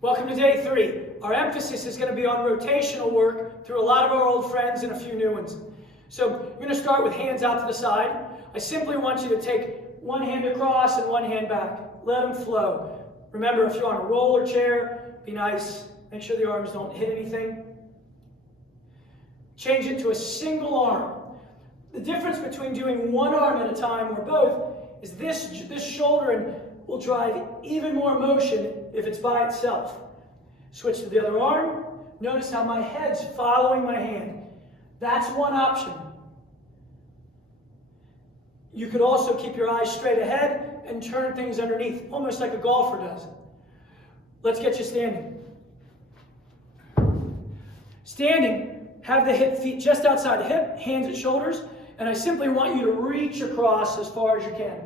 Welcome to day 3. Our emphasis is going to be on rotational work through a lot of our old friends and a few new ones. So we're going to start with hands out to the side. I simply want you to take one hand across and one hand back. Let them flow. Remember, if you're on a roller chair, be nice. Make sure the arms don't hit anything. Change it to a single arm. The difference between doing one arm at a time or both is this shoulder will drive even more motion if it's by itself. Switch to the other arm. Notice how my head's following my hand. That's one option. You could also keep your eyes straight ahead and turn things underneath, almost like a golfer does. Let's get you standing. Standing, have the feet just outside the hip, hands at shoulders, and I simply want you to reach across as far as you can.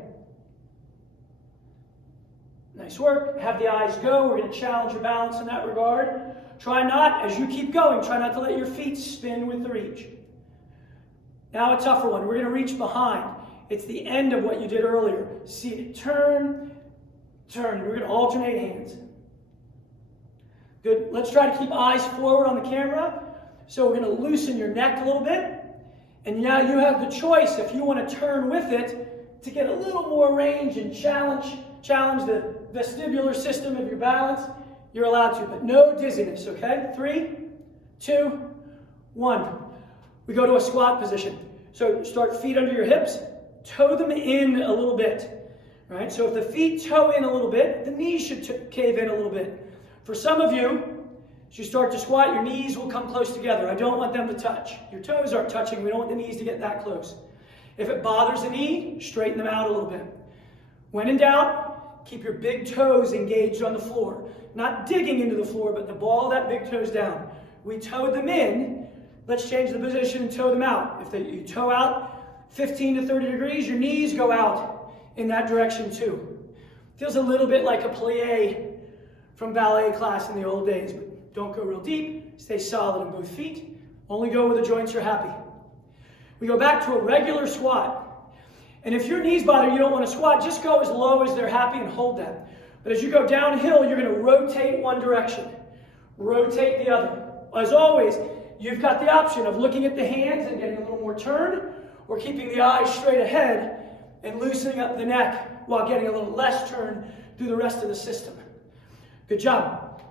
Nice work. Have the eyes go. We're going to challenge your balance in that regard. Try not, as you keep going, try not to let your feet spin with the reach. Now a tougher one. We're going to reach behind. It's the end of what you did earlier. Seated. Turn, turn. We're going to alternate hands. Good. Let's try to keep eyes forward on the camera. So we're going to loosen your neck a little bit. And now you have the choice, if you want to turn with it, to get a little more range and challenge the vestibular system of your balance. You're allowed to, but no dizziness, okay? 3, 2, 1. We go to a squat position. So start feet under your hips, toe them in a little bit. Right? So if the feet toe in a little bit, the knees should cave in a little bit. For some of you, as you start to squat, your knees will come close together. I don't want them to touch. Your toes aren't touching. We don't want the knees to get that close. If it bothers the knee, straighten them out a little bit. When in doubt, keep your big toes engaged on the floor. Not digging into the floor, but the ball of that big toes down. We toed them in. Let's change the position and toe them out. If you toe out 15 to 30 degrees, your knees go out in that direction too. Feels a little bit like a plie from ballet class in the old days, but don't go real deep. Stay solid in both feet. Only go where the joints are happy. We go back to a regular squat. And if your knees bother you, don't want to squat, just go as low as they're happy and hold that. But as you go downhill, you're going to rotate one direction. Rotate the other. As always, you've got the option of looking at the hands and getting a little more turn, or keeping the eyes straight ahead and loosening up the neck while getting a little less turn through the rest of the system. Good job.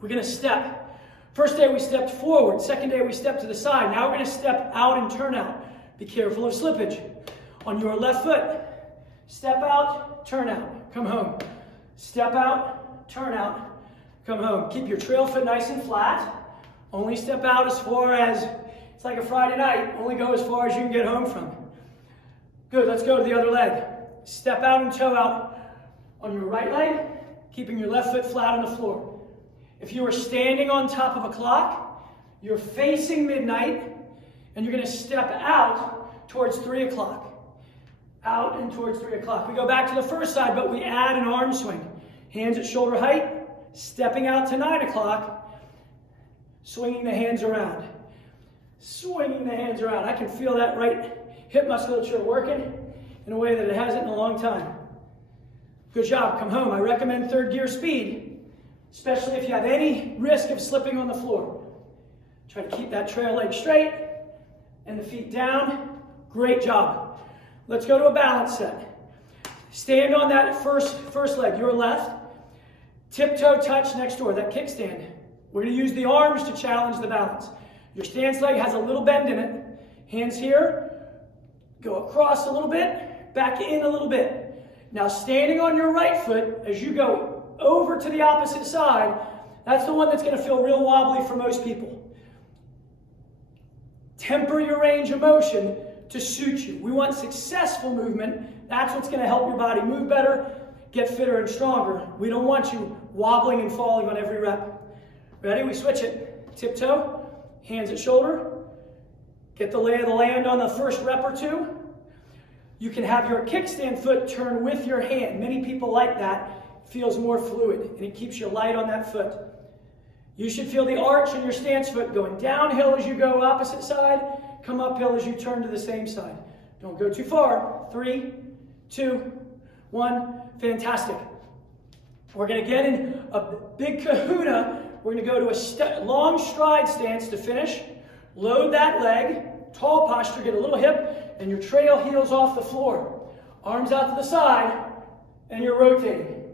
We're going to step. First day we stepped forward. Second day we stepped to the side. Now we're going to step out and turn out. Be careful of slippage. On your left foot, step out, turn out, come home. Step out, turn out, come home. Keep your trail foot nice and flat. Only step out as far as, it's like a Friday night, only go as far as you can get home from. Good, let's go to the other leg. Step out and toe out on your right leg, keeping your left foot flat on the floor. If you are standing on top of a clock, you're facing midnight, and you're going to step out towards 3 o'clock. Out and towards 3 o'clock. We go back to the first side, but we add an arm swing. Hands at shoulder height, stepping out to 9 o'clock, swinging the hands around. Swinging the hands around. I can feel that right hip musculature working in a way that it hasn't in a long time. Good job. Come home. I recommend third gear speed, especially if you have any risk of slipping on the floor. Try to keep that trail leg straight and the feet down. Great job. Let's go to a balance set. Stand on that first leg, your left. Tiptoe touch next door, that kickstand. We're going to use the arms to challenge the balance. Your stance leg has a little bend in it. Hands here. Go across a little bit, back in a little bit. Now standing on your right foot, as you go over to the opposite side, that's the one that's going to feel real wobbly for most people. Temper your range of motion to suit you. We want successful movement. That's what's going to help your body move better, get fitter and stronger. We don't want you wobbling and falling on every rep. Ready? We switch it. Tiptoe, hands at shoulder. Get the lay of the land on the first rep or two. You can have your kickstand foot turn with your hand. Many people like that. It feels more fluid, and it keeps you light on that foot. You should feel the arch in your stance foot going downhill as you go opposite side, come uphill as you turn to the same side. Don't go too far. 3, 2, 1. Fantastic. We're going to get in a big kahuna. We're going to go to a long stride stance to finish. Load that leg, tall posture, get a little hip, and your trail heels off the floor. Arms out to the side, and you're rotating.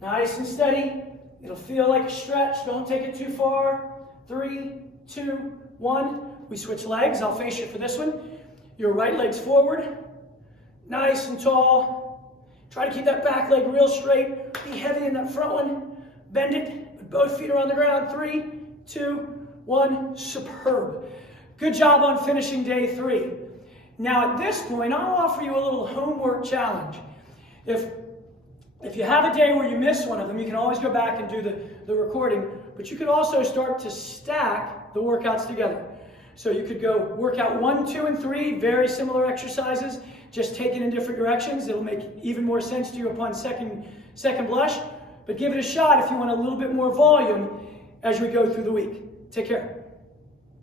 Nice and steady. It'll feel like a stretch. Don't take it too far. 3, 2, 1. We switch legs. I'll face you for this one. Your right leg's forward. Nice and tall. Try to keep that back leg real straight. Be heavy in that front one. Bend it. Both feet are on the ground. 3, 2, 1. Superb. Good job on finishing day 3. Now at this point, I'll offer you a little homework challenge. If you have a day where you miss one of them, you can always go back and do the recording, but you could also start to stack the workouts together. So you could go workout 1, 2, and 3, very similar exercises, just taken in different directions. It'll make even more sense to you upon second blush, but give it a shot if you want a little bit more volume as we go through the week. Take care.